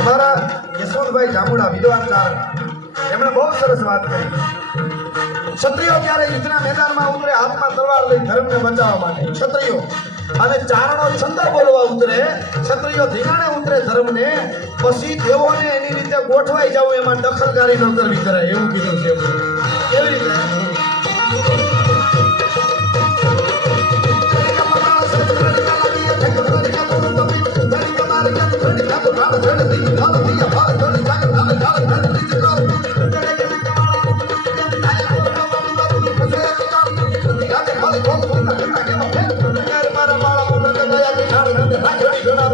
અમારા યશવંતભાઈ જામુડા વિદ્વાન એમણે બહુ સરસ વાત કરી. ક્ષત્રિયો ક્યારે યુદ્ધના મેદાનમાં ઉતરે, હાથમાં તલવાર લઈ ધર્મને બચાવવા માટે? ક્ષત્રિયો. અને ચારણો છંદ બોલવા ઉતરે ક્ષત્રિયો ધીંગાણે ઉતરે ધર્મને પછી દેવોને એની રીતે ગોઠવાઈ જવું એમાં દખલકારી ન કરવી કરે એવું કીધું છે કેવી રીતે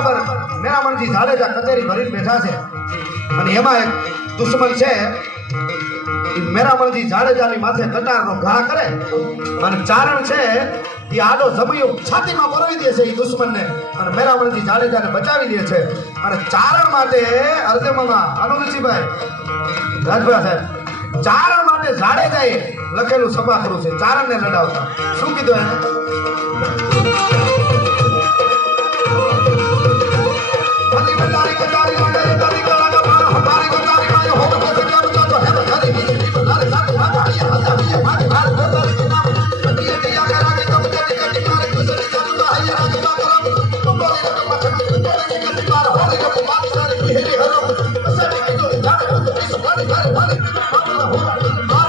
બરાબર મેરામણજી જાડેજા કચેરી ભરીને બેઠા છે. અને એમાં એક દુશ્મન છે મેરામણજી જાડેજાની માથે કટારનો ઘા કરે. અને ચારણ છે, એ આડો જમૈયો છાતીમાં પરોવી દે છે એ દુશ્મનને. અને મેરામણજી જાડેજાને બચાવી દે છે. અને ચારણ માટે અર્જમામાં અનુરુચિભાઈ રાજભાઈ સાહેબ, ચારણ માટે જાડેજાએ લખેલું સભા કરું છે. ચારણને લડાવતા. શું કીધું એને? Thank you.